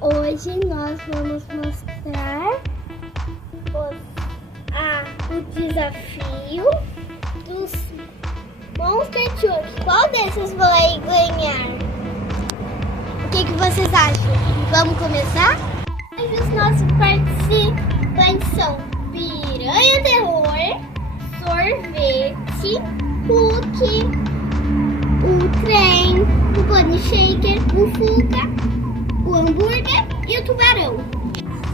Hoje nós vamos mostrar o desafio dos Monster Truck. Qual desses vai ganhar? O que vocês acham? Vamos começar? Os nossos participantes são Piranha Terror, Sorvete, Hulk, o Trem, o Pony Shaker, o Fuca, o hambúrguer e o tubarão.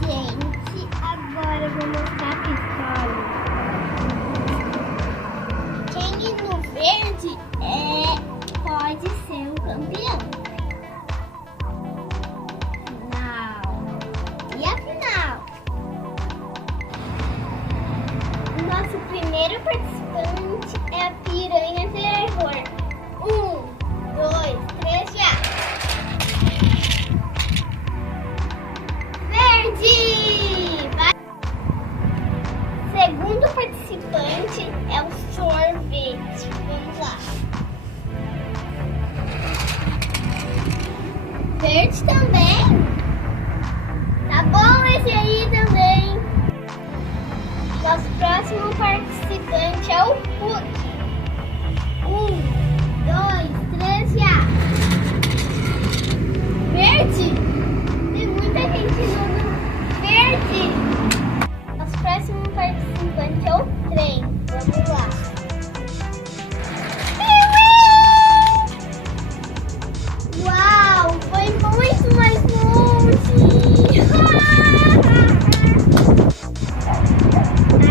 Gente, agora eu vou mostrar a pistola. Quem ir no verde pode ser o campeão. Final. E a final? O nosso primeiro participante é a Piranha Terror. 1, 2, 3, já! Segundo participante é o Sorvete. Vamos lá. Verde também? Tá bom esse aí também. Nosso próximo participante é o Hulk. 1, 2, 3, já. Verde? Tem muita gente no verde. Nosso próximo participante é o Trem. Vamos lá. Uau! Foi muito mais longe!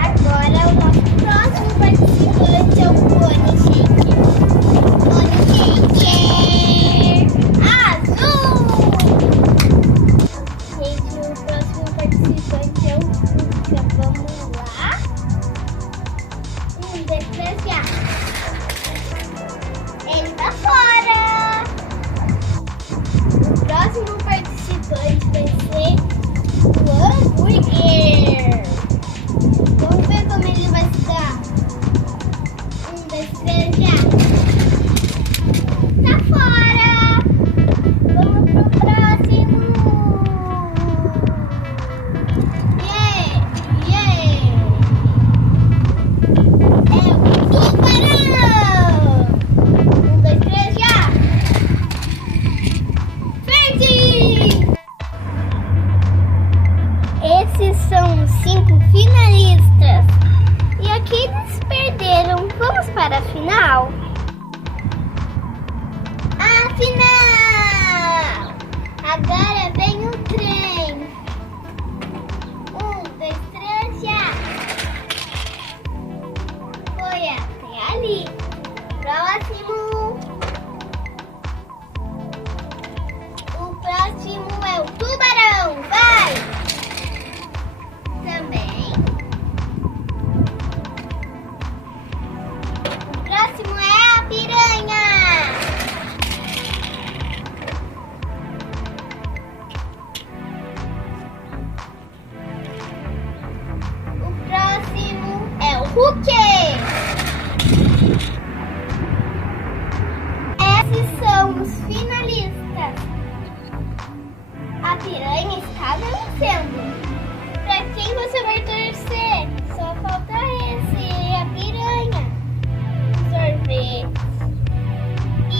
Agora o nosso próximo participante é o Pony Shaker. Pony Shaker azul! Gente, o próximo participante é o Fuca. Vamos lá. 1, 2, 3, já. Ele tá fora. O próximo participante vai ser o hambúrguer. Vamos ver como ele vai se dar. 1, 2, 3, já. Tá fora. Vamos pro próximo. Esses são os 5 finalistas. E aqueles perderam. Vamos para a final? A final! Agora vem o trem. 1, 2, 3, já. Foi até ali. Próximo. O próximo é o tubarão. Vai! Também. O próximo é a piranha. O próximo é o Hulk. Esses são os finalistas. A piranha está vencendo. Pra quem você vai torcer? Só falta esse, a piranha. Sorvete. E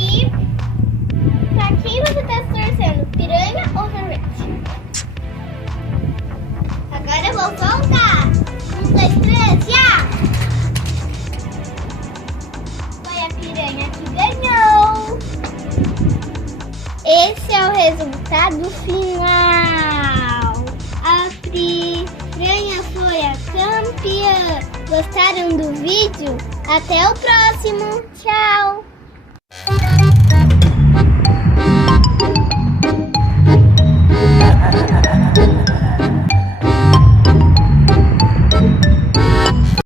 pra quem você tá torcendo? Piranha ou sorvete? Agora eu vou voltar. 1, 2, 3, já! Foi a piranha que ganhou. Esse é o resultado final. A piranha foi a campeã. Gostaram do vídeo? Até o próximo. Tchau!